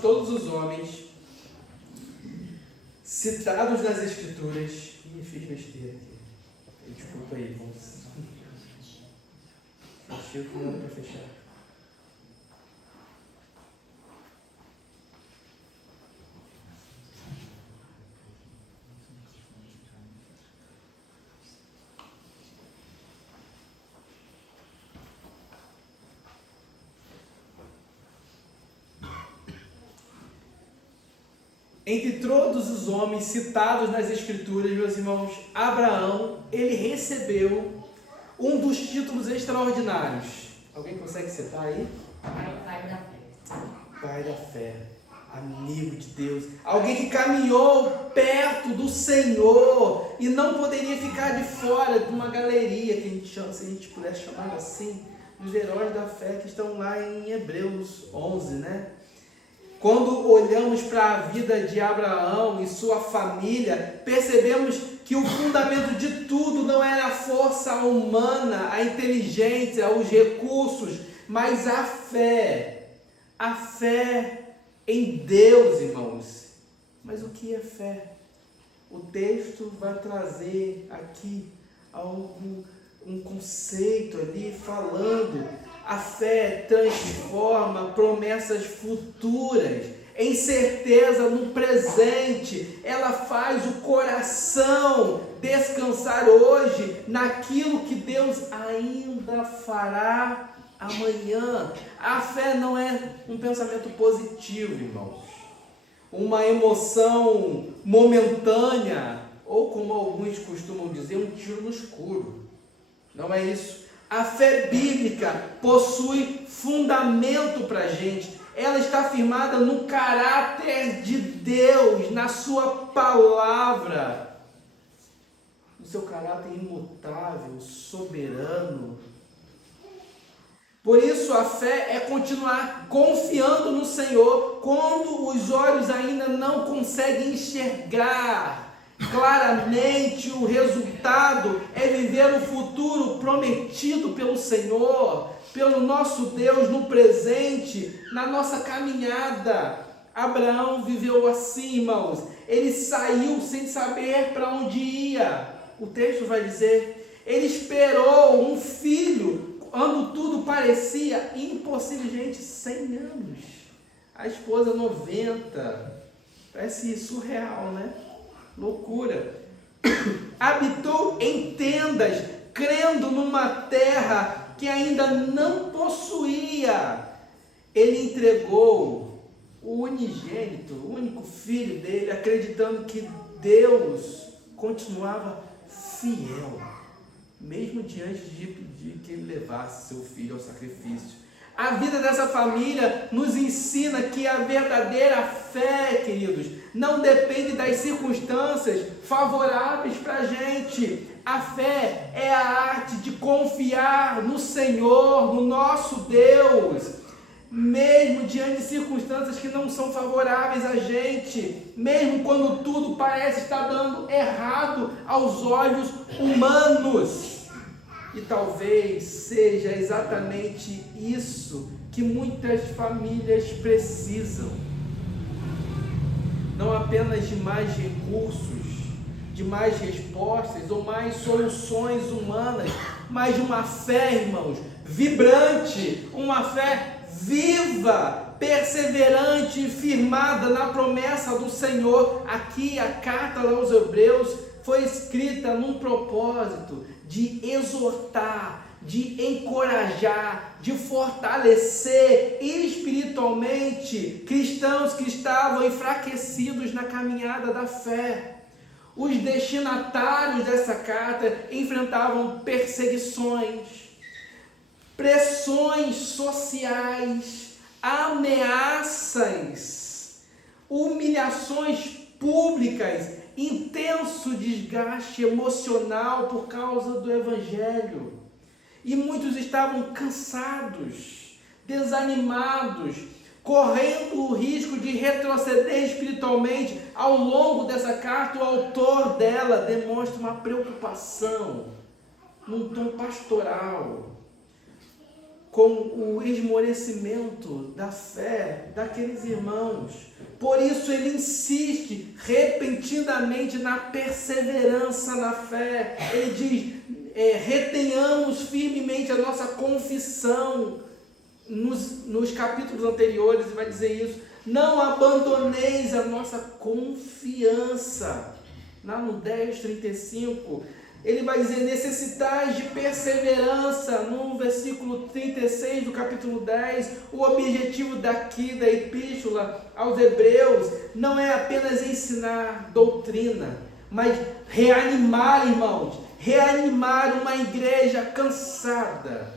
todos os homens citados nas Escrituras. Ih, fiz besteira aqui. Desculpa aí, irmãos. Fechei o que não era para fechar. Entre todos os homens citados nas Escrituras, meus irmãos, Abraão, ele recebeu um dos títulos extraordinários. Alguém consegue citar aí? Pai da fé. Pai da fé, amigo de Deus, alguém que caminhou perto do Senhor e não poderia ficar de fora de uma galeria, que a gente chama, se a gente pudesse chamar assim, dos heróis da fé que estão lá em Hebreus 11, né? Quando olhamos para a vida de Abraão e sua família, percebemos que o fundamento de tudo não era a força humana, a inteligência, os recursos, mas a fé. A fé em Deus, irmãos. Mas o que é fé? O texto vai trazer aqui um conceito ali falando. A fé transforma promessas futuras em certeza no presente. Ela faz o coração descansar hoje naquilo que Deus ainda fará amanhã. A fé não é um pensamento positivo, irmãos. Uma emoção momentânea, ou como alguns costumam dizer, um tiro no escuro. Não é isso. A fé bíblica possui fundamento para a gente. Ela está firmada no caráter de Deus, na sua palavra, no seu caráter imutável, soberano. Por isso a fé é continuar confiando no Senhor quando os olhos ainda não conseguem enxergar claramente o resultado. É viver o futuro prometido pelo Senhor, pelo nosso Deus no presente, na nossa caminhada. Abraão viveu assim, irmãos. Ele saiu sem saber para onde ia. O texto vai dizer, ele esperou um filho, quando tudo parecia impossível. Gente, 100 anos. A esposa 90. Parece surreal, né? Loucura. Habitou em tendas, crendo numa terra que ainda não possuía. Ele entregou o unigênito, o único filho dele, acreditando que Deus continuava fiel, mesmo diante de pedir que ele levasse seu filho ao sacrifício. A vida dessa família nos ensina que a verdadeira fé, queridos, não depende das circunstâncias favoráveis para a gente. A fé é a arte de confiar no Senhor, no nosso Deus, mesmo diante de circunstâncias que não são favoráveis a gente, mesmo quando tudo parece estar dando errado aos olhos humanos. E talvez seja exatamente isso que muitas famílias precisam. Não apenas de mais recursos, de mais respostas ou mais soluções humanas, mas de uma fé, irmãos, vibrante, uma fé viva, perseverante e firmada na promessa do Senhor. Aqui a carta aos Hebreus foi escrita num propósito de exortar, de encorajar, de fortalecer espiritualmente cristãos que estavam enfraquecidos na caminhada da fé. Os destinatários dessa carta enfrentavam perseguições, pressões sociais, ameaças, humilhações públicas, intenso desgaste emocional por causa do Evangelho. E muitos estavam cansados, desanimados, correndo o risco de retroceder espiritualmente. Ao longo dessa carta, o autor dela demonstra uma preocupação num tom pastoral. com o esmorecimento da fé daqueles irmãos. Por isso ele insiste repentinamente na perseverança na fé. Ele diz, retenhamos firmemente a nossa confissão. Nos capítulos anteriores ele vai dizer isso. Não abandoneis a nossa confiança. Lá no 10:35, ele vai dizer, necessitais de perseverança. No versículo 36 do capítulo 10, o objetivo daqui da epístola aos Hebreus não é apenas ensinar doutrina, mas reanimar, irmãos, reanimar uma igreja cansada.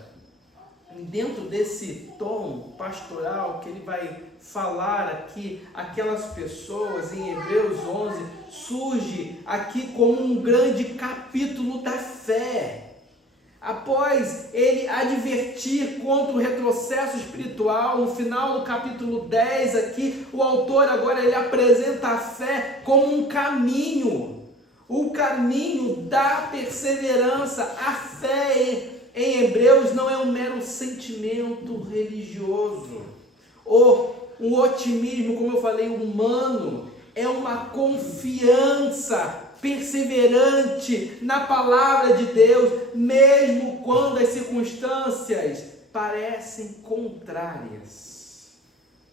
E dentro desse tom pastoral que ele vai falar aqui, aquelas pessoas em Hebreus 11, surge aqui como um grande capítulo da fé. Após ele advertir contra o retrocesso espiritual, no final do capítulo 10 aqui, o autor agora ele apresenta a fé como um caminho, o caminho da perseverança. A fé em Hebreus não é um mero sentimento religioso, ou um otimismo, como eu falei, humano. É uma confiança perseverante na palavra de Deus, mesmo quando as circunstâncias parecem contrárias.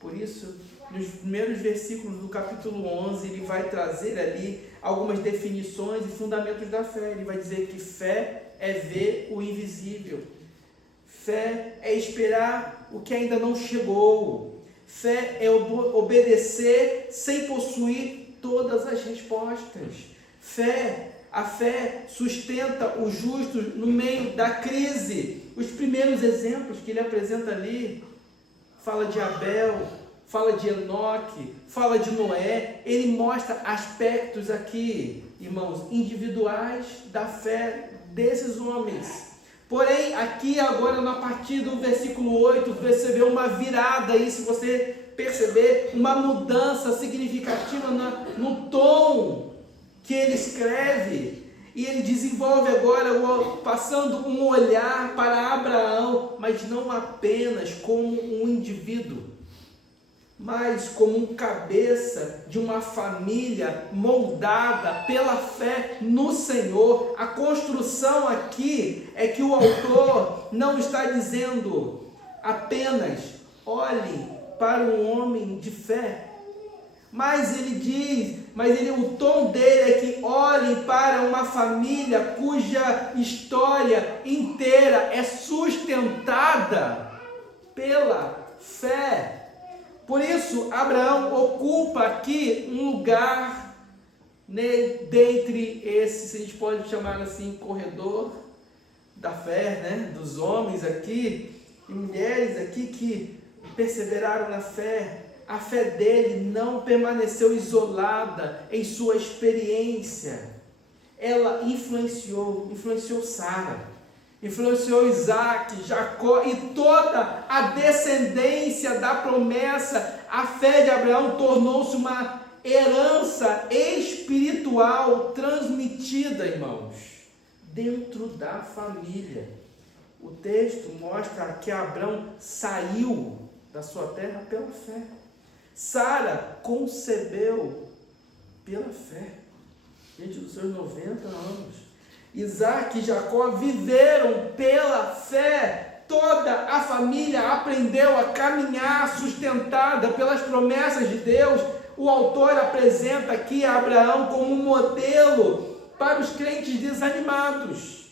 Por isso, nos primeiros versículos do capítulo 11, ele vai trazer ali algumas definições e fundamentos da fé. Ele vai dizer que fé é ver o invisível. Fé é esperar o que ainda não chegou. Fé é obedecer sem possuir todas as respostas. A fé sustenta o justo no meio da crise. Os primeiros exemplos que ele apresenta ali, fala de Abel, fala de Enoque, fala de Noé. Ele mostra aspectos aqui, irmãos, individuais da fé desses homens. Porém, aqui agora, a partir do versículo 8, você vê uma virada aí, se você perceber, uma mudança significativa no tom que ele escreve. E ele desenvolve agora, passando um olhar para Abraão, mas não apenas como um indivíduo, mas como um cabeça de uma família moldada pela fé no Senhor. A construção aqui é que o autor não está dizendo apenas olhe para um homem de fé, mas ele diz, o tom dele é que olhem para uma família cuja história inteira é sustentada pela fé. Por isso, Abraão ocupa aqui um lugar, né, dentre esse, se a gente pode chamar assim, corredor da fé, né, dos homens aqui e mulheres aqui que perseveraram na fé. A fé dele não permaneceu isolada em sua experiência. Ela influenciou Sara, influenciou Isaac, Jacó e toda a descendência da promessa. A fé de Abraão tornou-se uma herança espiritual transmitida, irmãos, dentro da família. O texto mostra que Abraão saiu da sua terra pela fé. Sara concebeu pela fé, diante dos seus 90 anos. Isaac e Jacó viveram pela fé. Toda a família aprendeu a caminhar sustentada pelas promessas de Deus. O autor apresenta aqui Abraão como um modelo para os crentes desanimados.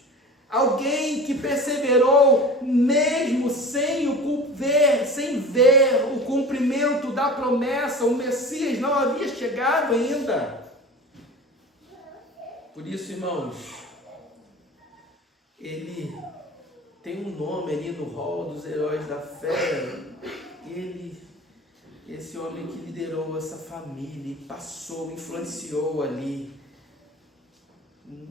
Alguém que perseverou mesmo sem ver o cumprimento da promessa. O Messias não havia chegado ainda. Por isso, irmãos, ele tem um nome ali no hall dos heróis da fé. Esse homem que liderou essa família, passou, influenciou ali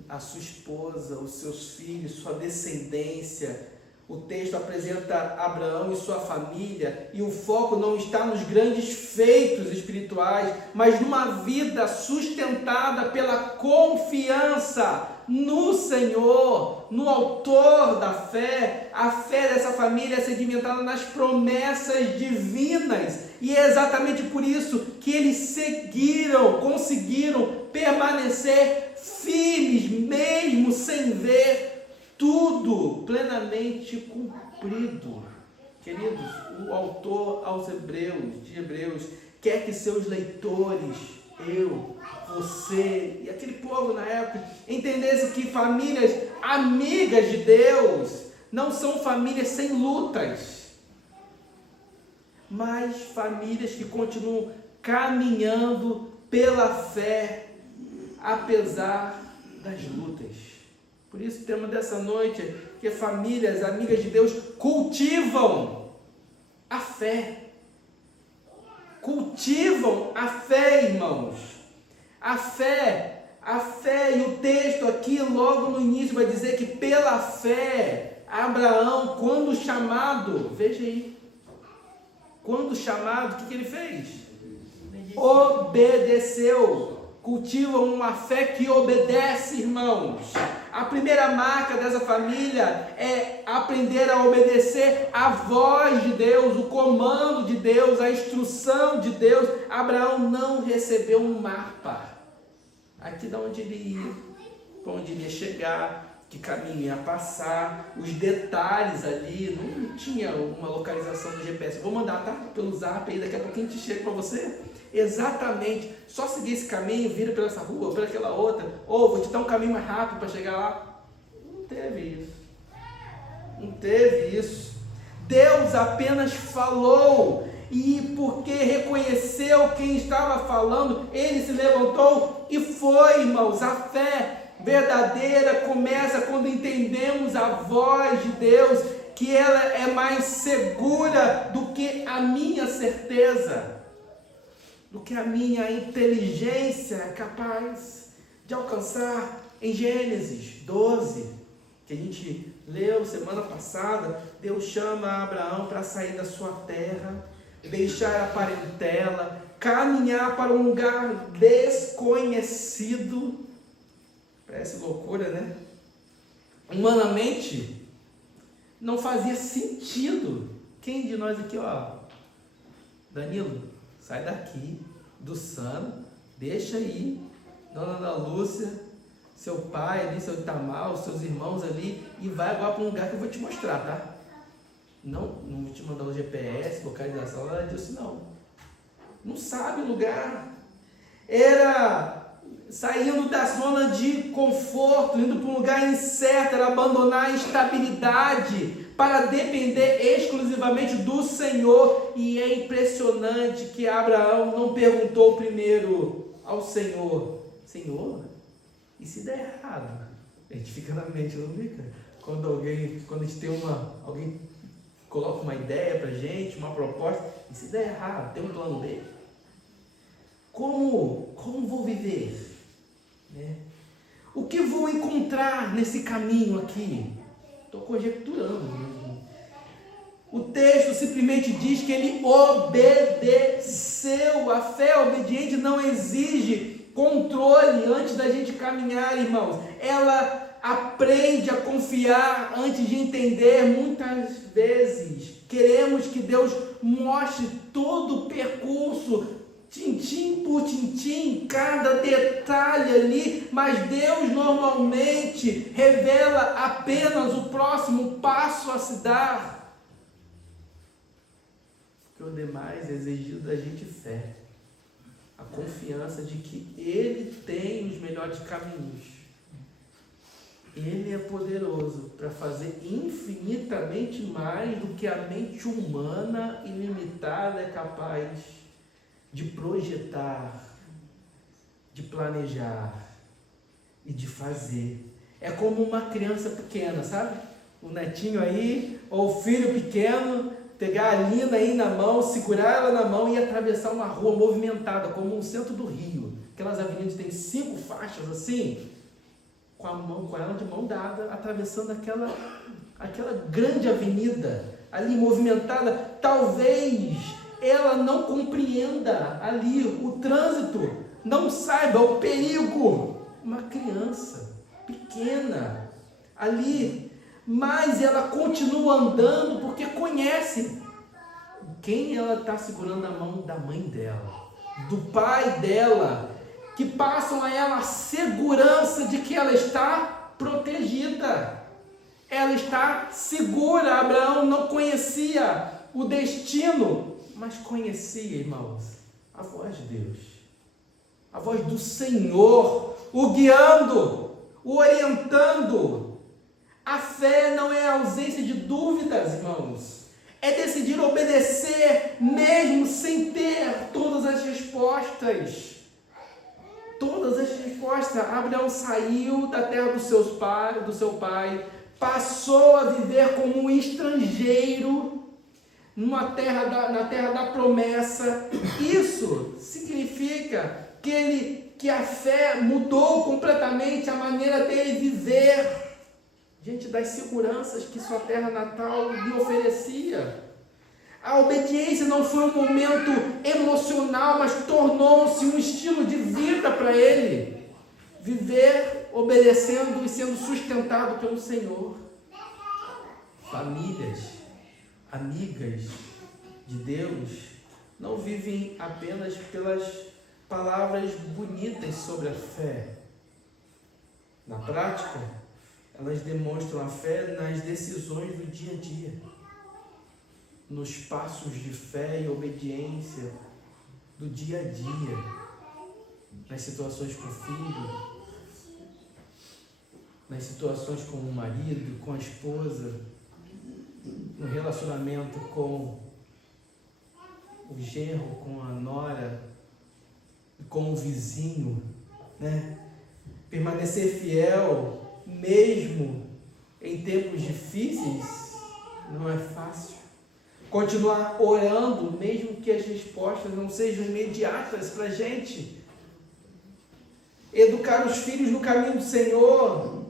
a sua esposa, os seus filhos, sua descendência, O texto apresenta Abraão e sua família, e o foco não está nos grandes feitos espirituais, mas numa vida sustentada pela confiança no Senhor, no autor da fé. A fé dessa família é sedimentada nas promessas divinas, e é exatamente por isso que eles conseguiram permanecer firmes, mesmo sem ver tudo plenamente cumprido. Queridos, o autor de Hebreus, quer que seus leitores, eu, você e aquele povo na época, entendessem que famílias amigas de Deus não são famílias sem lutas, mas famílias que continuam caminhando pela fé, apesar das lutas. Por isso o tema dessa noite é que famílias amigas de Deus cultivam a fé. Cultivam a fé, irmãos. A fé, e o texto aqui logo no início vai dizer que pela fé, Abraão, quando chamado, veja aí, quando chamado, o que ele fez? Obedeceu. Cultivam uma fé que obedece, irmãos. A primeira marca dessa família é aprender a obedecer a voz de Deus, o comando de Deus, a instrução de Deus. Abraão não recebeu um mapa. Aqui de onde ele ia, para onde ele ia chegar, que caminho ia passar, os detalhes ali, não tinha uma localização do GPS. Vou mandar, tá? Pelo zap aí, daqui a pouquinho a gente chega para você. Exatamente, só seguir esse caminho, vira pela essa rua, pela aquela outra, ou vou te dar um caminho mais rápido para chegar lá. Não teve isso. Não teve isso. Deus apenas falou, e porque reconheceu quem estava falando, ele se levantou e foi, irmãos. A fé verdadeira começa quando entendemos a voz de Deus, que ela é mais segura do que a minha certeza, do que a minha inteligência é capaz de alcançar. Em Gênesis 12, que a gente leu semana passada, Deus chama Abraão para sair da sua terra, deixar a parentela, caminhar para um lugar desconhecido. Parece loucura, né? Humanamente, não fazia sentido. Quem de nós aqui, Danilo, sai daqui, do Sano, deixa aí, Dona Ana Lúcia, seu pai ali, seu Itamar, os seus irmãos ali, e vai agora para um lugar que eu vou te mostrar, tá? Não vou te mandar o GPS, localização, nada disso não. Não sabe o lugar. Era saindo da zona de conforto, indo para um lugar incerto, era abandonar a estabilidade para depender exclusivamente do Senhor. E é impressionante que Abraão não perguntou primeiro ao Senhor: Senhor, e se der errado? A gente fica na mente, não fica? Quando a gente tem alguém coloca uma ideia pra gente, uma proposta, e se der errado, tem um plano B? Como vou viver? Né? O que vou encontrar nesse caminho aqui? Estou conjecturando mesmo. O texto simplesmente diz que ele obedeceu. A fé obediente não exige controle antes da gente caminhar, irmãos. Ela aprende a confiar antes de entender. Muitas vezes queremos que Deus mostre todo o percurso, tintim por tintim, cada detalhe ali, mas Deus normalmente revela apenas o próximo passo a se dar. Porque o demais é exigido da gente fé, a confiança de que Ele tem os melhores caminhos. Ele é poderoso para fazer infinitamente mais do que a mente humana ilimitada é capaz de projetar, de planejar e de fazer. É como uma criança pequena, sabe? O netinho aí, ou o filho pequeno, pegar a Lina aí na mão, segurar ela na mão e atravessar uma rua movimentada, como o centro do Rio. Aquelas avenidas que tem 5 faixas assim, com ela de mão dada, atravessando aquela grande avenida ali movimentada, talvez ela não compreenda ali o trânsito, não saiba o perigo. Uma criança pequena ali, mas ela continua andando porque conhece quem ela está segurando a mão da mãe dela, do pai dela, que passam a ela a segurança de que ela está protegida. Ela está segura. Abraão não conhecia o destino, mas conhecia, irmãos, a voz de Deus, a voz do Senhor, o guiando, o orientando. A fé não é a ausência de dúvidas, irmãos. É decidir obedecer mesmo sem ter todas as respostas. Todas as respostas. Abraão saiu da terra do seu pai, passou a viver como um estrangeiro na terra da promessa. Isso significa que a fé mudou completamente a maneira dele viver diante das seguranças que sua terra natal lhe oferecia. A obediência não foi um momento emocional, mas tornou-se um estilo de vida para ele. Viver obedecendo e sendo sustentado pelo Senhor. Famílias, amigas de Deus, não vivem apenas pelas palavras bonitas sobre a fé. Na prática, elas demonstram a fé nas decisões do dia a dia, nos passos de fé e obediência do dia a dia, nas situações com o filho, nas situações com o marido, com a esposa, no relacionamento com o genro, com a nora, com o vizinho, né? Permanecer fiel, mesmo em tempos difíceis, não é fácil. Continuar orando, mesmo que as respostas não sejam imediatas para a gente. Educar os filhos no caminho do Senhor,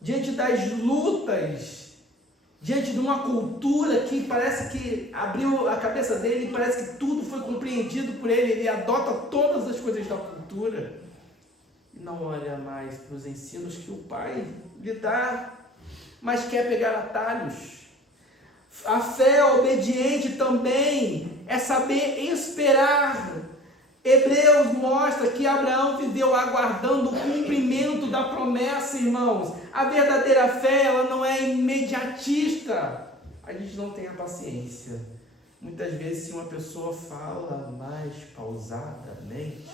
diante das lutas, diante de uma cultura que parece que abriu a cabeça dele e parece que tudo foi compreendido por ele. Ele adota todas as coisas da cultura e não olha mais para os ensinos que o pai lhe dá, mas quer pegar atalhos. A fé obediente também é saber esperar. Hebreus mostra que Abraão viveu aguardando o cumprimento da promessa, irmãos. A verdadeira fé, ela não é imediatista. A gente não tem a paciência. Muitas vezes, se uma pessoa fala mais pausadamente,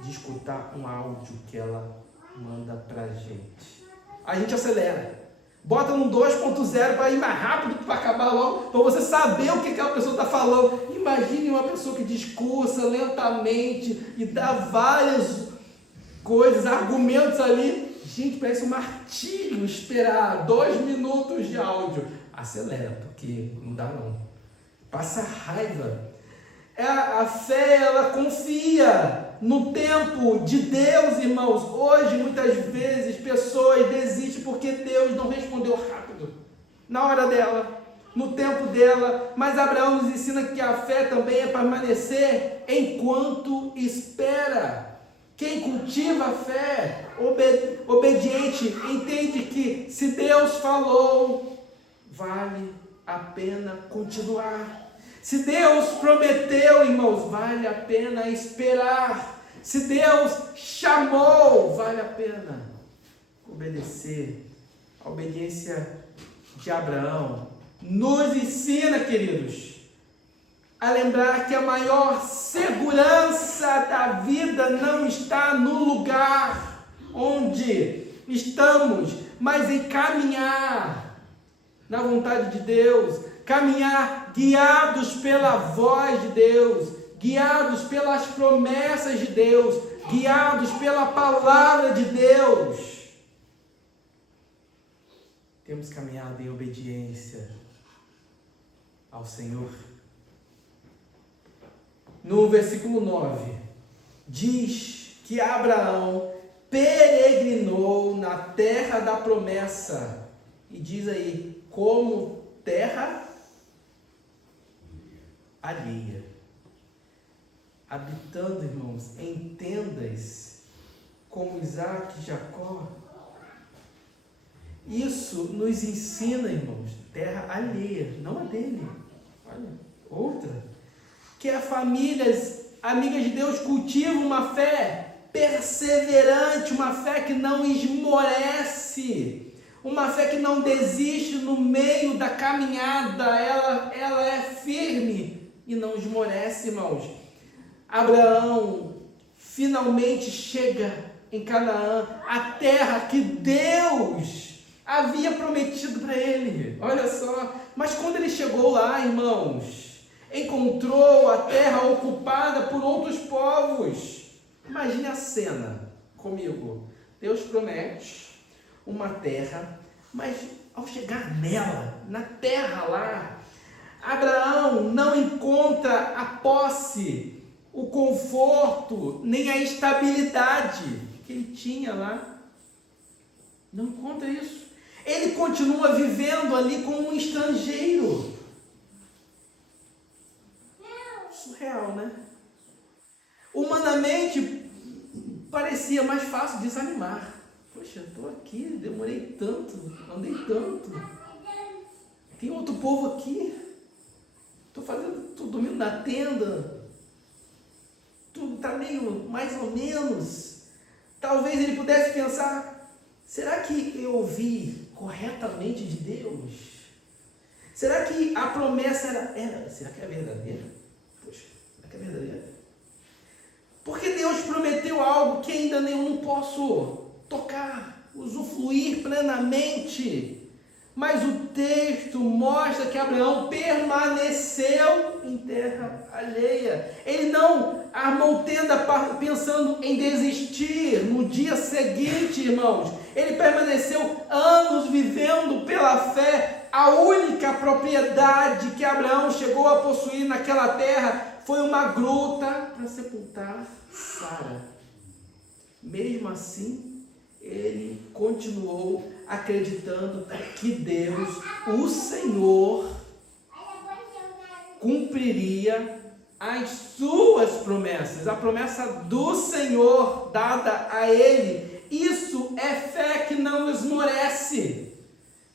de escutar um áudio que ela manda pra gente, a gente acelera. Bota no 2.0 para ir mais rápido, para acabar logo, para você saber o que aquela pessoa está falando. Imagine uma pessoa que discursa lentamente e dá várias coisas, argumentos ali. Gente, parece um martírio esperar 2 minutos de áudio. Acelera, porque não dá não. Passa raiva. A fé, ela confia no tempo de Deus, irmãos. Hoje, muitas vezes, pessoas desistem porque Deus não respondeu rápido, na hora dela, no tempo dela. Mas Abraão nos ensina que a fé também é permanecer enquanto espera. Quem cultiva a fé obediente entende que se Deus falou, vale a pena continuar. Se Deus prometeu, irmãos, vale a pena esperar. Se Deus chamou, vale a pena obedecer. A obediência de Abraão nos ensina, queridos, a lembrar que a maior segurança da vida não está no lugar onde estamos, mas em caminhar na vontade de Deus. Caminhar guiados pela voz de Deus, guiados pelas promessas de Deus, guiados pela palavra de Deus. Temos caminhado em obediência ao Senhor. No versículo 9, diz que Abraão peregrinou na terra da promessa. E diz aí, como terra alheia, habitando, irmãos, em tendas, como Isaac e Jacó. Isso nos ensina, irmãos, terra alheia, não a dele, olha, outra, que as famílias amigas de Deus cultivam uma fé perseverante, uma fé que não esmorece, uma fé que não desiste no meio da caminhada, ela é firme e não esmorece, irmãos. Abraão finalmente chega em Canaã, a terra que Deus havia prometido para ele. Olha só, mas quando ele chegou lá, irmãos, encontrou a terra ocupada por outros povos. Imagine a cena comigo. Deus promete uma terra, mas ao chegar nela, na terra lá, Abraão não encontra a posse, o conforto, nem a estabilidade que ele tinha lá. Não encontra isso. Ele continua vivendo ali como um estrangeiro. Surreal, né? Humanamente, parecia mais fácil desanimar. Poxa, eu estou aqui, demorei tanto, andei tanto. Tem outro povo aqui. Estou dormindo na tenda. Tudo está meio mais ou menos. Talvez ele pudesse pensar, será que eu ouvi corretamente de Deus? Será que a promessa era será que é verdadeira? Poxa, será que é verdadeira? Porque Deus prometeu algo que ainda eu não posso tocar, usufruir plenamente. Mas o texto mostra que Abraão permaneceu em terra alheia. Ele não armou tenda pensando em desistir no dia seguinte, irmãos. Ele permaneceu anos vivendo pela fé. A única propriedade que Abraão chegou a possuir naquela terra foi uma gruta para sepultar Sara. Mesmo assim, ele continuou acreditando que Deus, o Senhor, cumpriria as suas promessas, a promessa do Senhor dada a ele. Isso é fé que não esmorece,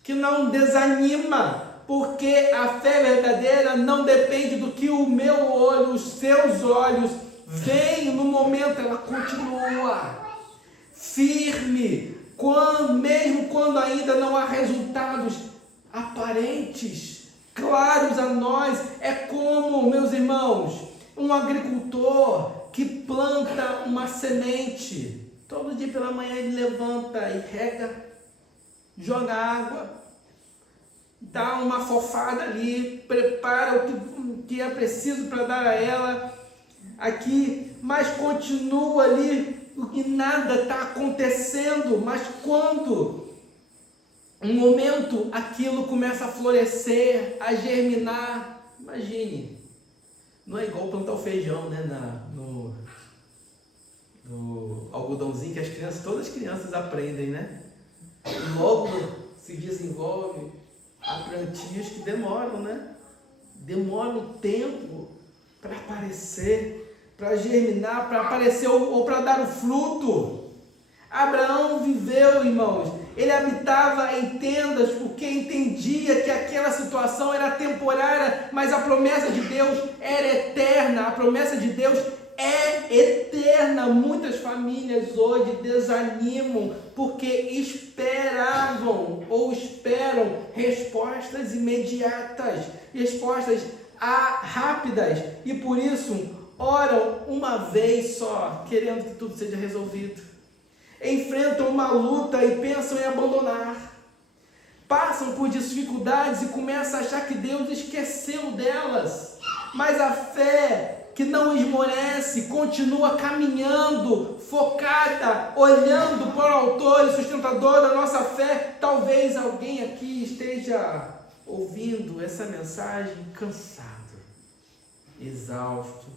que não desanima, porque a fé verdadeira não depende do que o meu olho, os seus olhos veem no momento, ela continua firme, mesmo quando ainda não há resultados aparentes, claros a nós. É como, meus irmãos, um agricultor que planta uma semente. Todo dia pela manhã ele levanta e rega, joga água, dá uma fofada ali, prepara o que é preciso para dar a ela aqui, mas continua ali, e nada está acontecendo. Mas quando um momento aquilo começa a florescer, a germinar, imagine, não é igual plantar o feijão, né, no algodãozinho que todas as crianças aprendem, né? E logo se desenvolve. Há plantias que demoram, né? Demoram tempo para aparecer, para germinar, para aparecer ou para dar o fruto. Abraão viveu, irmãos, ele habitava em tendas porque entendia que aquela situação era temporária, mas a promessa de Deus era eterna, a promessa de Deus é eterna. Muitas famílias hoje desanimam porque esperavam ou esperam respostas imediatas, respostas rápidas, e por isso oram uma vez só, querendo que tudo seja resolvido. Enfrentam uma luta e pensam em abandonar. Passam por dificuldades e começam a achar que Deus esqueceu delas. Mas a fé que não esmorece, continua caminhando, focada, olhando para o autor e sustentador da nossa fé. Talvez alguém aqui esteja ouvindo essa mensagem cansado, exausto,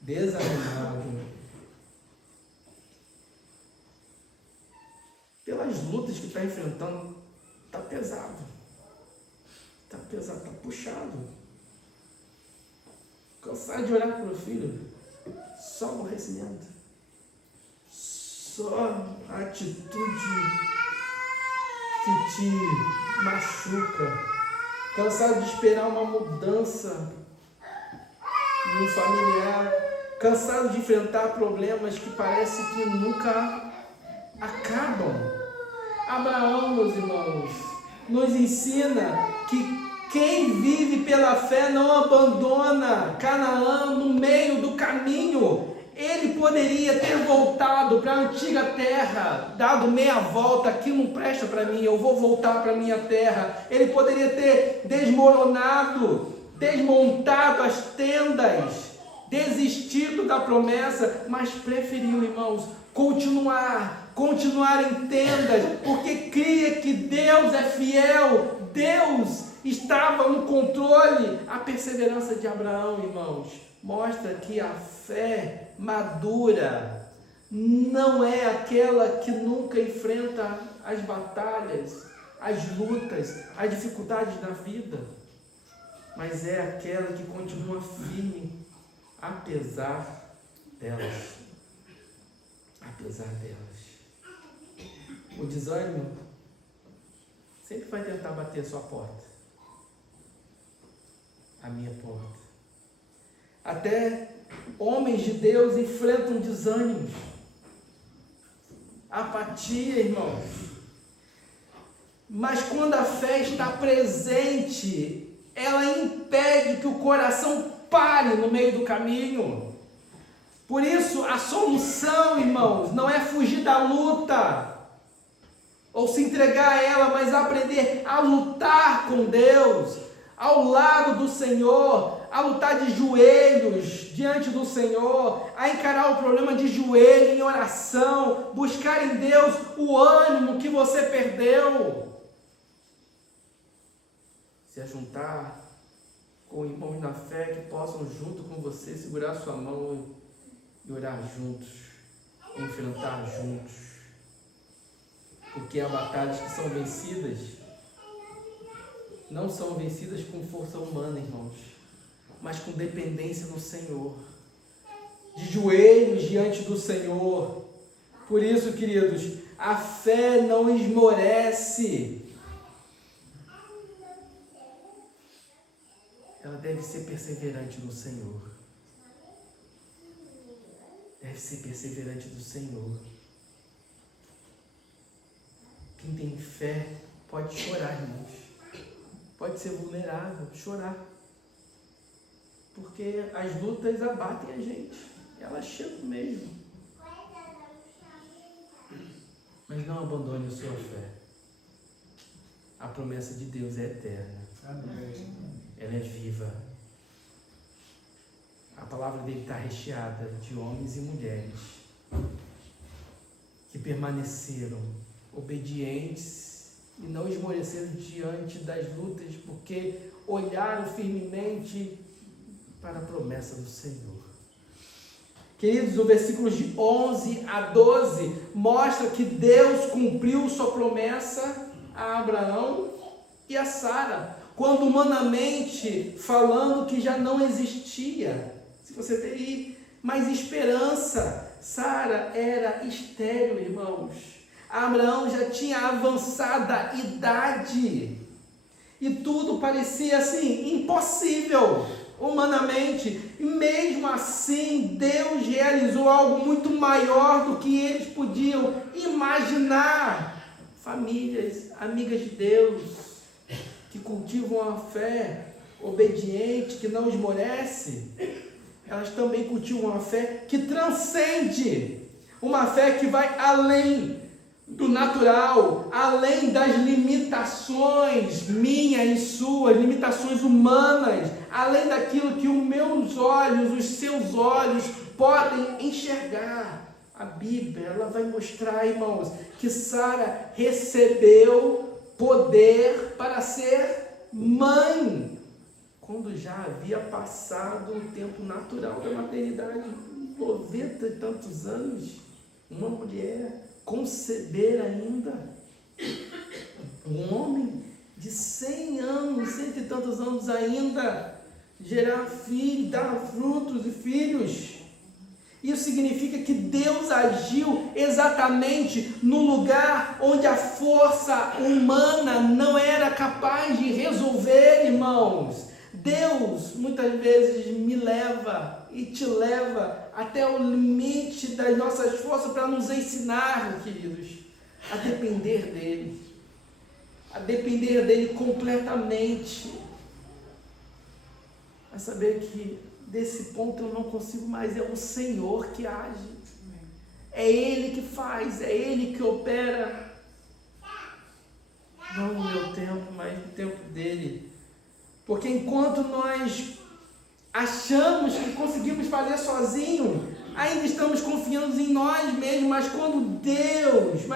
desanimado pelas lutas que está enfrentando, está pesado. Está pesado, está puxado. Cansado de olhar para o meu filho, só aborrecimento. Só a atitude que te machuca. Cansado de esperar uma mudança em um familiar. Cansado de enfrentar problemas que parece que nunca acabam. Abraão, meus irmãos, nos ensina que quem vive pela fé não abandona Canaã no meio do caminho. Ele poderia ter voltado para a antiga terra, dado meia volta, aqui não presta para mim, eu vou voltar para a minha terra. Ele poderia ter desmoronado, desmontado as tendas, desistido da promessa, mas preferiu, irmãos, continuar em tendas, porque cria que Deus é fiel, Deus estava no controle. A perseverança de Abraão, irmãos, mostra que a fé madura não é aquela que nunca enfrenta as batalhas, as lutas, as dificuldades da vida, mas é aquela que continua firme apesar delas. Apesar delas. O desânimo sempre vai tentar bater a sua porta, a minha porta. Até homens de Deus enfrentam desânimos, apatia, irmãos. Mas quando a fé está presente, ela impede que o coração pare no meio do caminho. Por isso, a solução, irmãos, não é fugir da luta ou se entregar a ela, mas aprender a lutar com Deus, ao lado do Senhor, a lutar de joelhos diante do Senhor, a encarar o problema de joelho em oração, buscar em Deus o ânimo que você perdeu, se ajuntar com irmãos na fé que possam junto com você segurar sua mão e orar juntos, enfrentar juntos, porque há batalhas que são vencidas, não são vencidas com força humana, irmãos, mas com dependência no Senhor, de joelhos diante do Senhor. Por isso, queridos, a fé não esmorece, ela deve ser perseverante no Senhor. Deve ser perseverante do Senhor. Quem tem fé pode chorar, irmãos. Pode ser vulnerável, chorar. Porque as lutas abatem a gente. Elas chegam mesmo. Mas não abandone a sua fé. A promessa de Deus é eterna. Amém. Ela é viva. A palavra dele está recheada de homens e mulheres que permaneceram obedientes e não esmoreceram diante das lutas, porque olharam firmemente para a promessa do Senhor. Queridos, o versículo de 11 a 12 mostra que Deus cumpriu sua promessa a Abraão e a Sara, quando humanamente falando que já não existia, se você teria mais esperança. Sara era estéril, irmãos. Abraão já tinha avançada idade e tudo parecia assim impossível humanamente, e mesmo assim Deus realizou algo muito maior do que eles podiam imaginar. Famílias amigas de Deus que cultivam a fé obediente, que não esmorece, elas também cultivam uma fé que transcende, uma fé que vai além do natural, além das limitações minhas e suas, limitações humanas, além daquilo que os meus olhos, os seus olhos podem enxergar. A Bíblia, ela vai mostrar, irmãos, que Sara recebeu poder para ser mãe, quando já havia passado o tempo natural da maternidade, 90 e tantos anos, uma mulher conceber ainda. Um homem de 100 anos, cento e tantos anos ainda, gerar filhos, dar frutos e filhos. Isso significa que Deus agiu exatamente no lugar onde a força humana não era capaz de resolver, irmãos. Deus muitas vezes me leva e te leva até o limite das nossas forças para nos ensinar, queridos, a depender dEle. A depender dEle completamente. A saber que desse ponto eu não consigo mais, é o Senhor que age. É Ele que faz, é Ele que opera. Não no meu tempo, mas no tempo dEle. Porque enquanto nós achamos que conseguimos fazer sozinho, ainda estamos confiando em nós mesmos, mas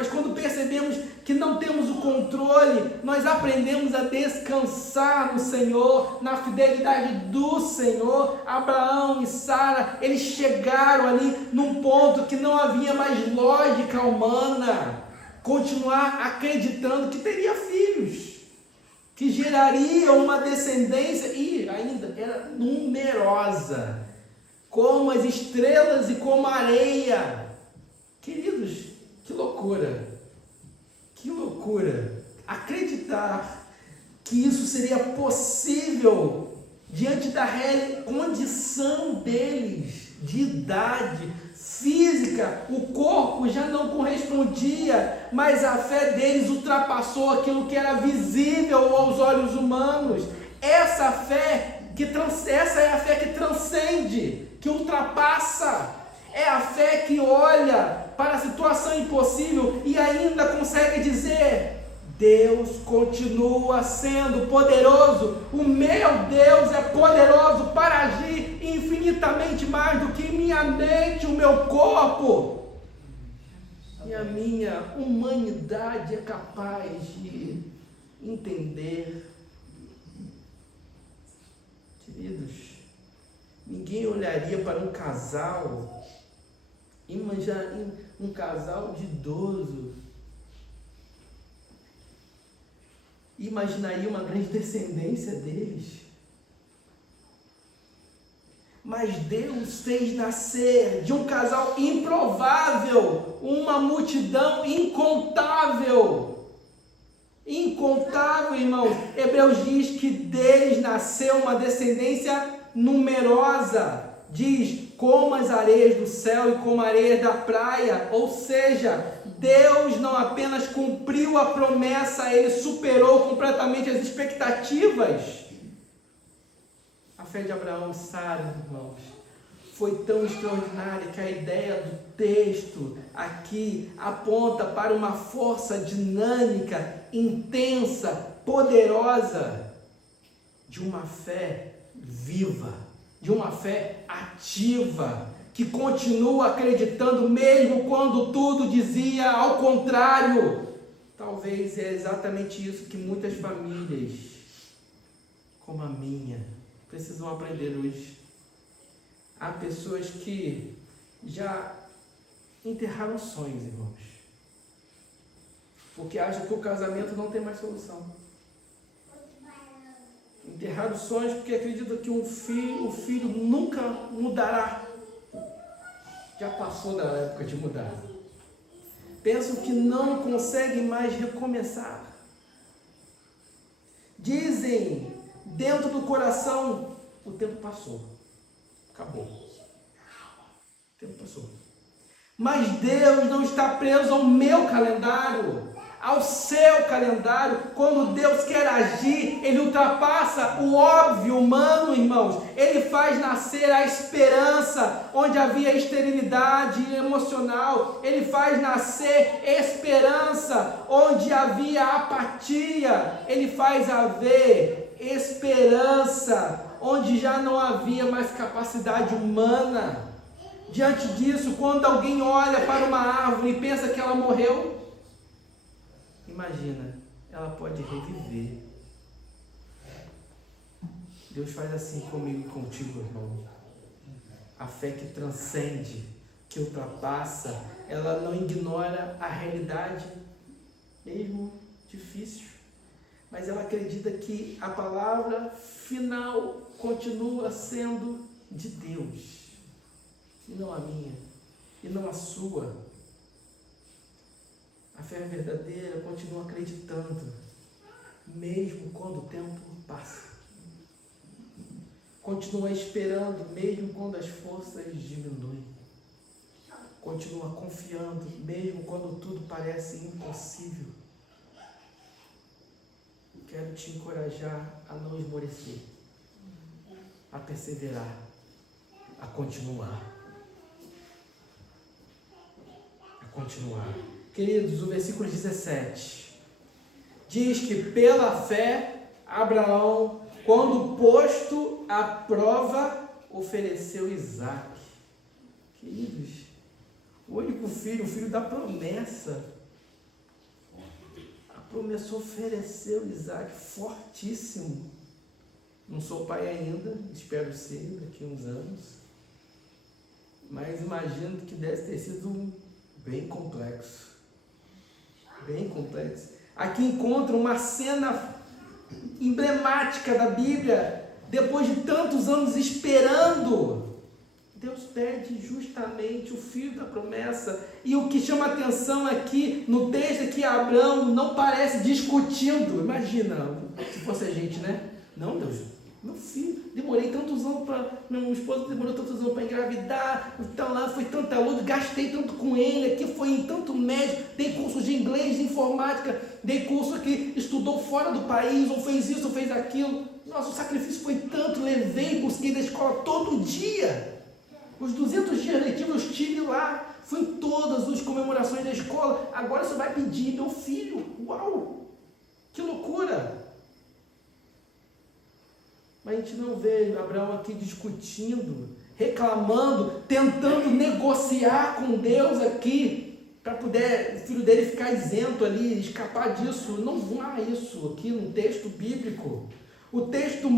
quando percebemos que não temos o controle, nós aprendemos a descansar no Senhor, na fidelidade do Senhor. Abraão e Sara, eles chegaram ali num ponto que não havia mais lógica humana, continuar acreditando que teria filhos, que geraria uma descendência, e ainda era numerosa, como as estrelas e como a areia. Queridos, que loucura! Que loucura! Acreditar que isso seria possível diante da real condição deles, de idade física. O corpo já não correspondia, mas a fé deles ultrapassou aquilo que era visível aos olhos humanos. Essa é a fé que transcende, que ultrapassa. É a fé que olha para a situação impossível e ainda consegue dizer: Deus continua sendo poderoso. O meu Deus é poderoso para agir infinitamente mais do que minha mente, o meu corpo. E a minha humanidade é capaz de entender. Queridos, ninguém olharia para um casal, um casal de idoso, imaginaria uma grande descendência deles. Mas Deus fez nascer de um casal improvável uma multidão incontável. Incontável, irmãos. Hebreus diz que deles nasceu uma descendência numerosa. Diz, como as areias do céu e como areias da praia. Ou seja, Deus não apenas cumpriu a promessa, Ele superou completamente as expectativas. A fé de Abraão e Sara, irmãos, foi tão extraordinária que a ideia do texto aqui aponta para uma força dinâmica, intensa, poderosa, de uma fé viva, de uma fé ativa, que continua acreditando mesmo quando tudo dizia ao contrário. Talvez é exatamente isso que muitas famílias, como a minha, precisam aprender hoje. Há pessoas que já enterraram sonhos, irmãos, porque acham que o casamento não tem mais solução. Enterraram sonhos porque acreditam que o filho nunca mudará. Já passou da época de mudar. Pensam que não conseguem mais recomeçar. Dizem dentro do coração: o tempo passou, acabou, o tempo passou. Mas Deus não está preso ao meu calendário, ao seu calendário. Quando Deus quer agir, Ele ultrapassa o óbvio humano, irmãos. Ele faz nascer a esperança onde havia esterilidade emocional. Ele faz nascer esperança onde havia apatia. Ele faz haver esperança onde já não havia mais capacidade humana. Diante disso, quando alguém olha para uma árvore e pensa que ela morreu, imagina, ela pode reviver. Deus faz assim comigo e contigo, irmão. A fé que transcende, que ultrapassa, ela não ignora a realidade, mesmo difícil. mas ela acredita que a palavra final continua sendo de Deus, e não a minha, e não a sua. A fé verdadeira continua acreditando, mesmo quando o tempo passa. Continua esperando, mesmo quando as forças diminuem. Continua confiando, mesmo quando tudo parece impossível. Quero te encorajar a não esmorecer, a perseverar, a continuar. Queridos, o versículo 17 diz que pela fé, Abraão, quando posto à prova, ofereceu Isaque. Queridos, o único filho, o filho da promessa, a promessa ofereceu Isaque, fortíssimo. Não sou pai ainda, espero ser daqui a uns anos, mas imagino que deve ter sido bem complexo. Bem complexo. Aqui encontra uma cena emblemática da Bíblia. Depois de tantos anos esperando, Deus pede justamente o filho da promessa. E o que chama a atenção aqui no texto é que Abraão não parece discutindo. Imagina, se fosse a gente, né? Não, Deus, meu filho, demorei tantos anos meu esposo demorou tantos anos para engravidar, então lá foi tanta luta, gastei tanto com ele, aqui foi em tanto médico, dei curso de inglês, de informática, dei curso aqui, estudou fora do país, ou fez isso, ou fez aquilo. Nossa, o sacrifício foi tanto, levei, busquei da escola todo dia. Os 200 dias letivos eu estive lá, fui em todas as comemorações da escola. Agora você vai pedir meu filho. Uau! Que loucura! Mas a gente não vê Abraão aqui discutindo, reclamando, tentando negociar com Deus aqui, para poder o filho dele ficar isento ali, escapar disso. Não há isso aqui no texto bíblico. O texto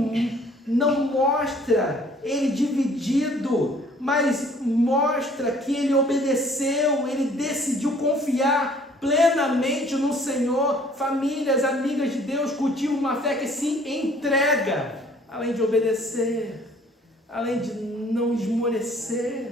não mostra ele dividido, mas mostra que ele obedeceu, ele decidiu confiar plenamente no Senhor. Famílias, amigas de Deus, cultivam uma fé que se entrega, além de obedecer, além de não esmorecer.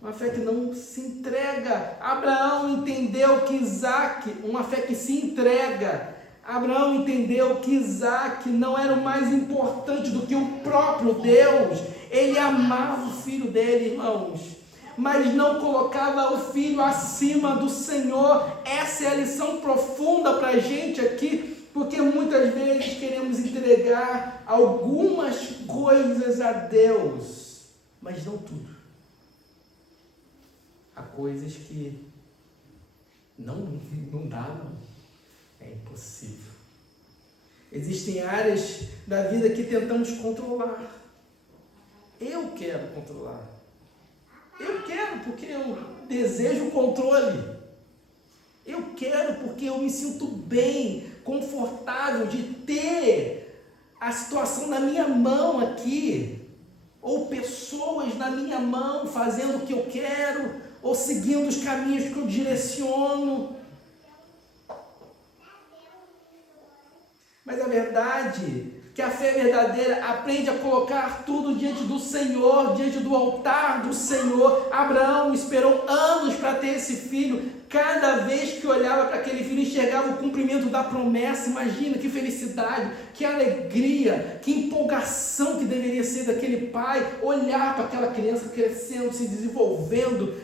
Uma fé que não se entrega. Abraão entendeu que Isaque, uma fé que se entrega. Abraão entendeu que Isaque não era o mais importante do que o próprio Deus. Ele amava o filho dele, irmãos, mas não colocava o filho acima do Senhor. Essa é a lição profunda para a gente aqui, porque muitas vezes queremos entregar algumas coisas a Deus, mas não tudo. Há coisas que não dá, não. É impossível. Existem áreas da vida que tentamos controlar. Eu quero controlar. Eu quero porque eu desejo controle. Eu quero porque eu me sinto bem, confortável de ter a situação na minha mão aqui, ou pessoas na minha mão fazendo o que eu quero, ou seguindo os caminhos que eu direciono. Mas a verdade é que a fé verdadeira aprende a colocar tudo diante do Senhor, diante do altar do Senhor. Abraão esperou anos para ter esse filho. Cada vez que olhava para aquele filho, enxergava o cumprimento da promessa. Imagina que felicidade, que alegria, que empolgação que deveria ser daquele pai. Olhar para aquela criança crescendo, se desenvolvendo,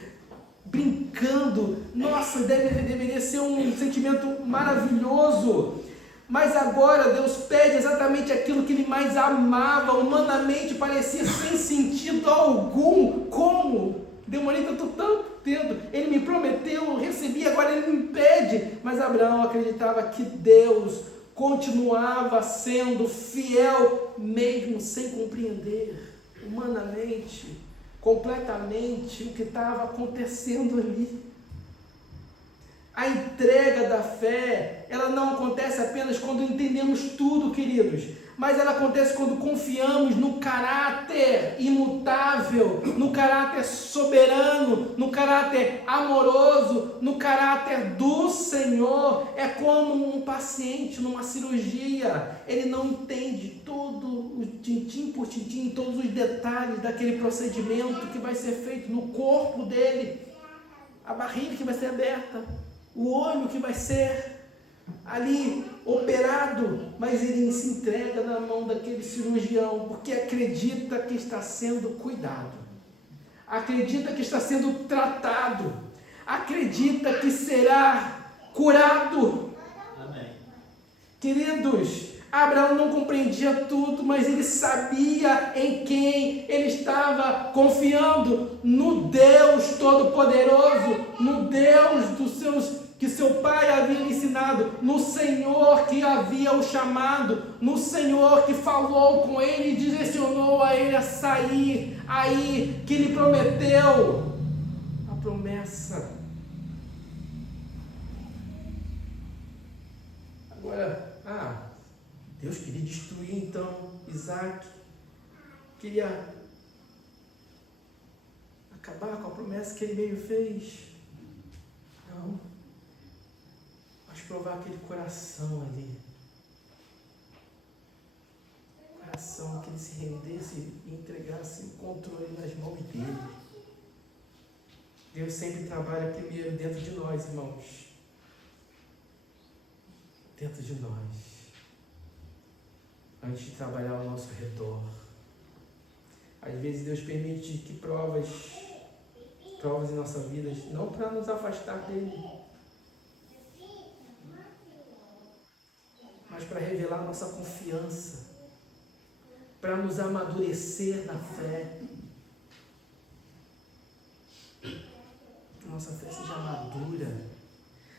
brincando. Nossa, deveria ser um sentimento maravilhoso. Mas agora Deus pede exatamente aquilo que ele mais amava. Humanamente parecia sem sentido algum. Como? Demorei tanto tempo. Ele me prometeu, eu recebi, agora ele me pede. Mas Abraão acreditava que Deus continuava sendo fiel, mesmo sem compreender humanamente, completamente, o que estava acontecendo ali. A entrega da fé, ela não acontece apenas quando entendemos tudo, queridos, mas ela acontece quando confiamos no caráter imutável, no caráter soberano, no caráter amoroso, no caráter do Senhor. É como um paciente numa cirurgia, ele não entende todo o tintim por tintim, todos os detalhes daquele procedimento que vai ser feito no corpo dele, a barriga que vai ser aberta, o olho que vai ser ali operado, mas ele se entrega na mão daquele cirurgião, porque acredita que está sendo cuidado, acredita que está sendo tratado, acredita que será curado. Amém. Queridos, Abraão não compreendia tudo, mas ele sabia em quem ele estava confiando, no Deus Todo-Poderoso, no Deus que seu pai havia ensinado, no Senhor que havia o chamado, no Senhor que falou com ele e direcionou a ele a sair, aí que lhe prometeu a promessa. Agora, Deus queria destruir então Isaac, queria acabar com a promessa que ele mesmo fez. Não, mas provar aquele coração ali, coração que ele se rendesse e entregasse o controle nas mãos dele. Deus sempre trabalha primeiro dentro de nós, irmãos, dentro de nós, antes de trabalhar ao nosso redor. Às vezes Deus permite que provas em nossa vida, não para nos afastar dele, mas para revelar a nossa confiança, para nos amadurecer na fé, que nossa fé seja madura.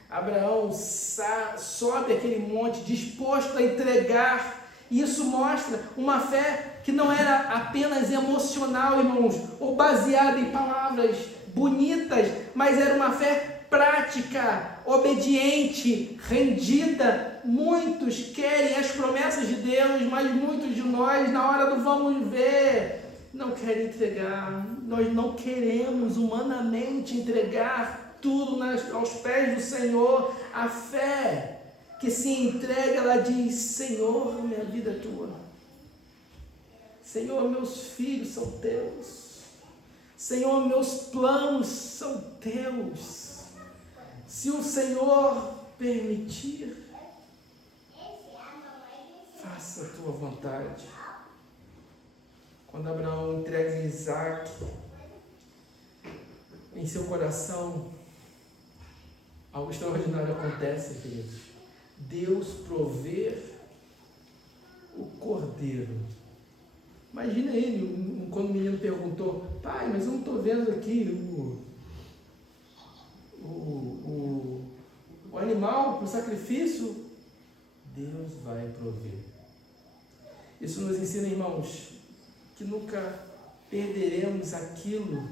Abraão sobe aquele monte disposto a entregar. Isso mostra uma fé que não era apenas emocional, irmãos, ou baseada em palavras bonitas, mas era uma fé prática, obediente, rendida. Muitos querem as promessas de Deus, mas muitos de nós, na hora do vamos ver, não querem entregar. Nós não queremos humanamente entregar tudo aos pés do Senhor. A fé que se entrega, ela diz: Senhor, minha vida é tua. Senhor, meus filhos são teus. Senhor, meus planos são teus. Se o Senhor permitir, faça a tua vontade. Quando Abraão entrega Isaac, em seu coração, algo extraordinário acontece, queridos. Deus prover o cordeiro. Imagina ele, quando o menino perguntou: pai, mas eu não estou vendo aqui o animal para o sacrifício. Deus vai prover. Isso nos ensina, irmãos, que nunca perderemos aquilo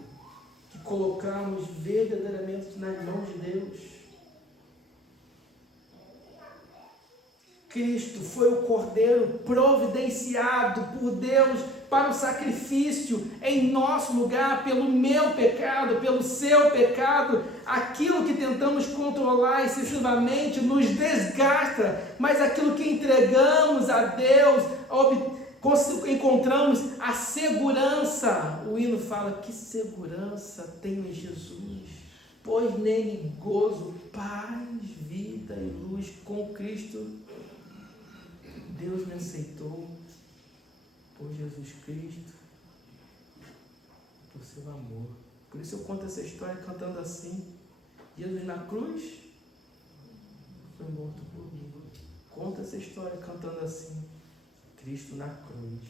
que colocamos verdadeiramente nas mãos de Deus. Cristo foi o cordeiro providenciado por Deus para o sacrifício em nosso lugar, pelo meu pecado, pelo seu pecado. Aquilo que tentamos controlar excessivamente nos desgasta, mas aquilo que entregamos a Deus, encontramos a segurança. O hino fala: que segurança tenho em Jesus, pois nele gozo, paz, vida e luz. Com Cristo Deus me aceitou, por Jesus Cristo, por seu amor. Por isso eu conto essa história cantando assim: Jesus na cruz foi morto por mim. Conta essa história cantando assim: Cristo na cruz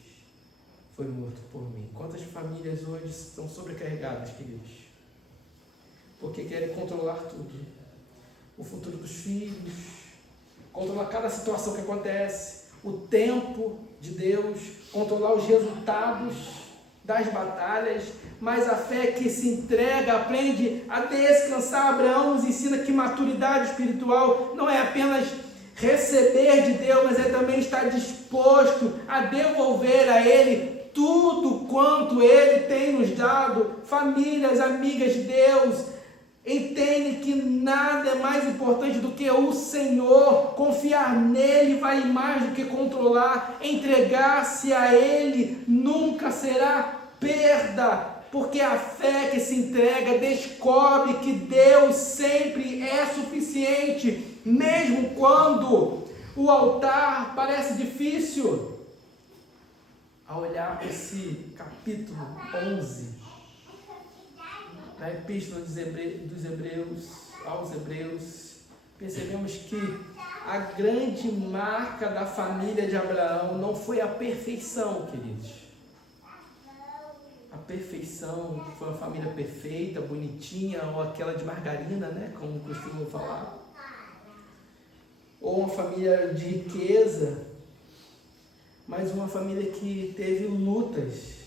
foi morto por mim. Quantas famílias hoje estão sobrecarregadas, queridos? Porque querem controlar tudo. O futuro dos filhos, controlar cada situação que acontece, o tempo de Deus, controlar os resultados das batalhas. Mas a fé que se entrega, aprende a descansar. Abraão nos ensina que maturidade espiritual não é apenas receber de Deus, mas é também estar disposto disposto a devolver a Ele tudo quanto Ele tem nos dado. Famílias, amigas de Deus, entende que nada é mais importante do que o Senhor. Confiar nele vale mais do que controlar. Entregar-se a Ele nunca será perda, porque a fé que se entrega descobre que Deus sempre é suficiente, mesmo quando o altar parece difícil. Ao olhar para esse capítulo 11 da Epístola dos Hebreus aos Hebreus, percebemos que a grande marca da família de Abraão não foi a perfeição, queridos. A perfeição foi uma família perfeita, bonitinha, ou aquela de margarina, né, como costumam falar. Ou uma família de riqueza, mas uma família que teve lutas.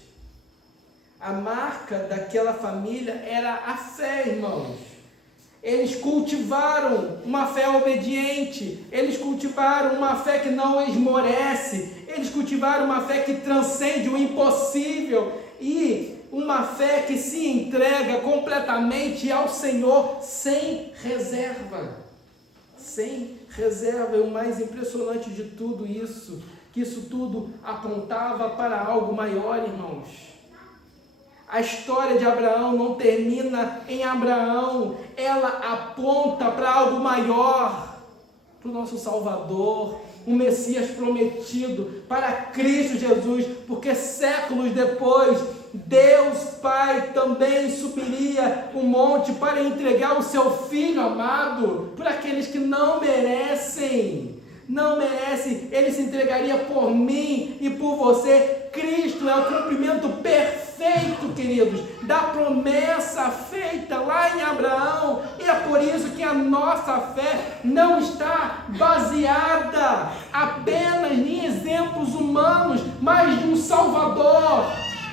A marca daquela família era a fé, irmãos. Eles cultivaram uma fé obediente, eles cultivaram uma fé que não esmorece, eles cultivaram uma fé que transcende o impossível e uma fé que se entrega completamente ao Senhor sem reserva. Sem reserva. E o mais impressionante de tudo isso, que isso tudo apontava para algo maior, irmãos. A história de Abraão não termina em Abraão, ela aponta para algo maior, para o nosso Salvador, o Messias prometido, para Cristo Jesus, porque séculos depois, Deus Pai também subiria o monte para entregar o seu Filho amado para aqueles que não merecem. Não merece, Ele se entregaria por mim e por você. Cristo é o cumprimento perfeito, queridos, da promessa feita lá em Abraão, e é por isso que a nossa fé não está baseada apenas em exemplos humanos, mas de um Salvador,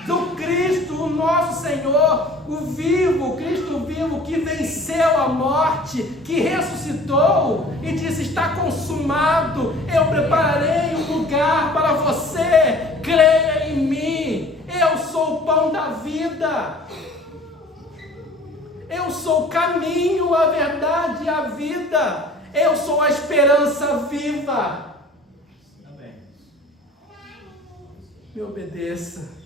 do Cristo, o nosso Senhor, o vivo, Cristo vivo, que venceu a morte, que ressuscitou e disse: está consumado, eu preparei um lugar para você, creia em mim, eu sou o pão da vida, eu sou o caminho, a verdade e a vida, eu sou a esperança viva. Amém. Me obedeça.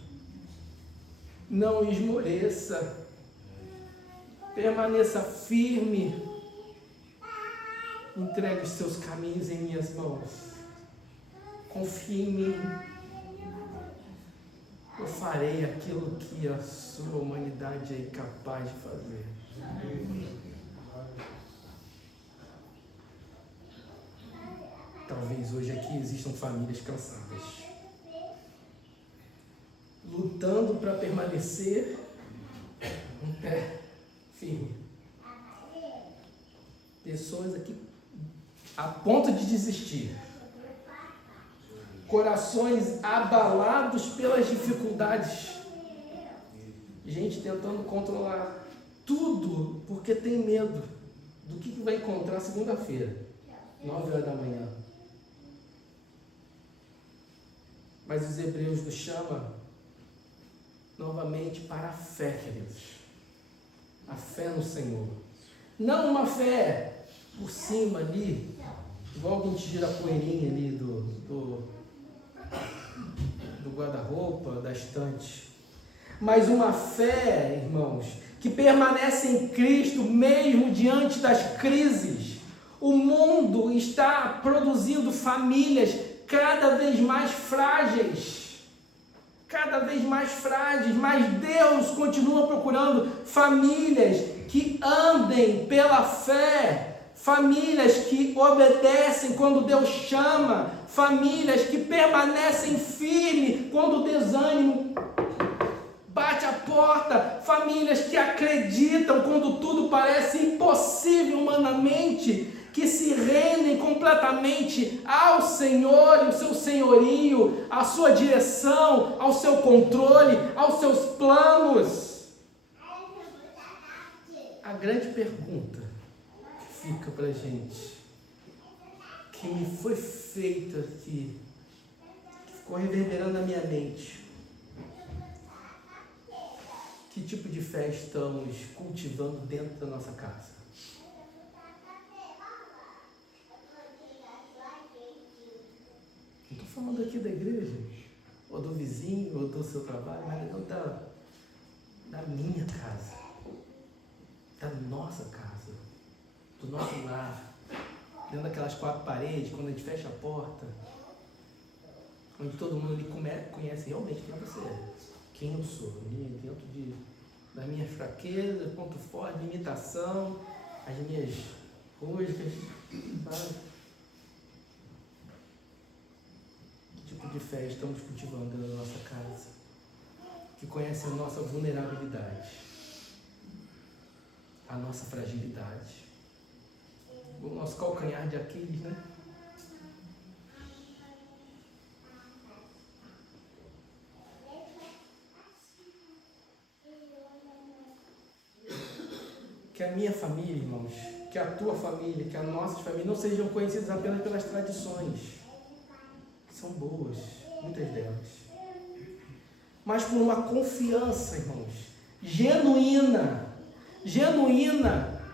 Não esmoreça, permaneça firme, entregue os seus caminhos em minhas mãos, confie em mim, eu farei aquilo que a sua humanidade é incapaz de fazer. Talvez hoje aqui existam famílias cansadas, lutando para permanecer um pé firme. Pessoas aqui a ponto de desistir. Corações abalados pelas dificuldades. Gente tentando controlar tudo porque tem medo do que vai encontrar segunda-feira, 9 horas da manhã. Mas os Hebreus nos chamam novamente para a fé, queridos. A fé no Senhor. Não uma fé por cima ali, igual que a gente tira a poeirinha ali do guarda-roupa, da estante. Mas uma fé, irmãos, que permanece em Cristo mesmo diante das crises. O mundo está produzindo famílias cada vez mais frágeis. Cada vez mais frágeis, mas Deus continua procurando famílias que andem pela fé, famílias que obedecem quando Deus chama, famílias que permanecem firmes quando o desânimo bate a porta, famílias que acreditam quando tudo parece impossível humanamente, que se rendem completamente ao Senhor e o seu senhorio, à sua direção, ao seu controle, aos seus planos. A grande pergunta que fica para a gente, que me foi feita aqui, ficou reverberando na minha mente. Que tipo de fé estamos cultivando dentro da nossa casa? Não estou falando aqui da igreja, ou do vizinho, ou do seu trabalho, mas não da minha casa, da nossa casa, do nosso lar, dentro daquelas 4 paredes, quando a gente fecha a porta, onde todo mundo ali conhece realmente quem você é, quem eu sou, dentro das minhas fraquezas, ponto forte, limitação, as minhas rusgas, sabe? Que tipo de fé estamos cultivando dentro da nossa casa? Que conhece a nossa vulnerabilidade, a nossa fragilidade, o nosso calcanhar de Aquiles, né? Que a minha família, irmãos, que a tua família, que as nossas famílias não sejam conhecidas apenas pelas tradições, que são boas, muitas delas, mas por uma confiança, irmãos, genuína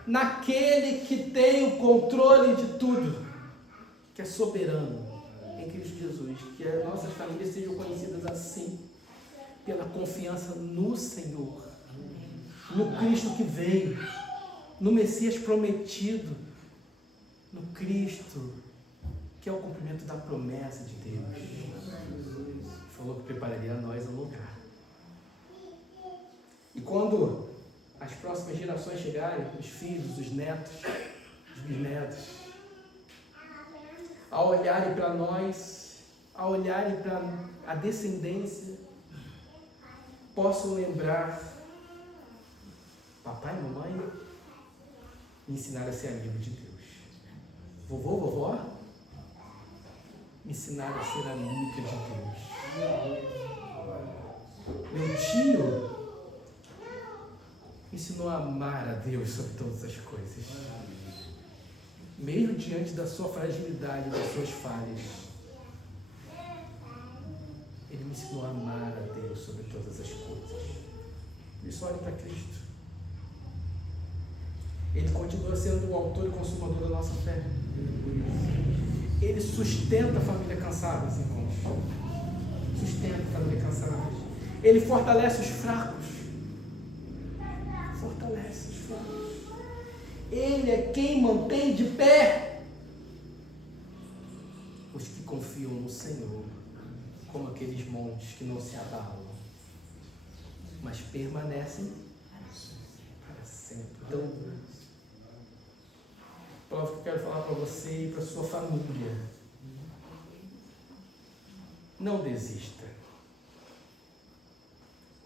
naquele que tem o controle de tudo, que é soberano em Cristo Jesus. Que as nossas famílias sejam conhecidas assim, pela confiança no Senhor, no Cristo que veio, no Messias prometido, no Cristo que é o cumprimento da promessa de Deus. Falou que prepararia a nós um lugar. E quando as próximas gerações chegarem, os filhos, os netos, os bisnetos, ao olharem para nós, ao olharem para a descendência, possam lembrar: papai e mamãe me ensinaram a ser amigo de Deus. Vovô, vovó me ensinaram a ser amiga de Deus. Meu tio me ensinou a amar a Deus sobre todas as coisas. Mesmo diante da sua fragilidade, das suas falhas, ele me ensinou a amar a Deus sobre todas as coisas. Por isso, olhe para Cristo. Ele continua sendo o autor e consumador da nossa fé. Ele sustenta a família cansada, irmãos. Sustenta a família cansada. Ele fortalece os fracos. Fortalece os fracos. Ele é quem mantém de pé os que confiam no Senhor, como aqueles montes que não se abalam, mas permanecem para sempre. Então, a palavra que eu quero falar para você e para a sua família: não desista.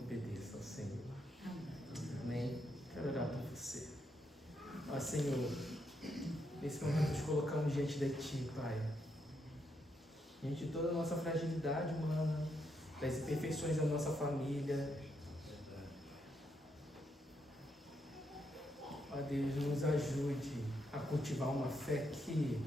Obedeça ao Senhor. Amém? Quero orar por você. Ó Senhor, nesse momento nos colocamos diante de Ti, Pai. Diante de toda a nossa fragilidade humana, das imperfeições da nossa família. Ó Deus, nos ajude a cultivar uma fé que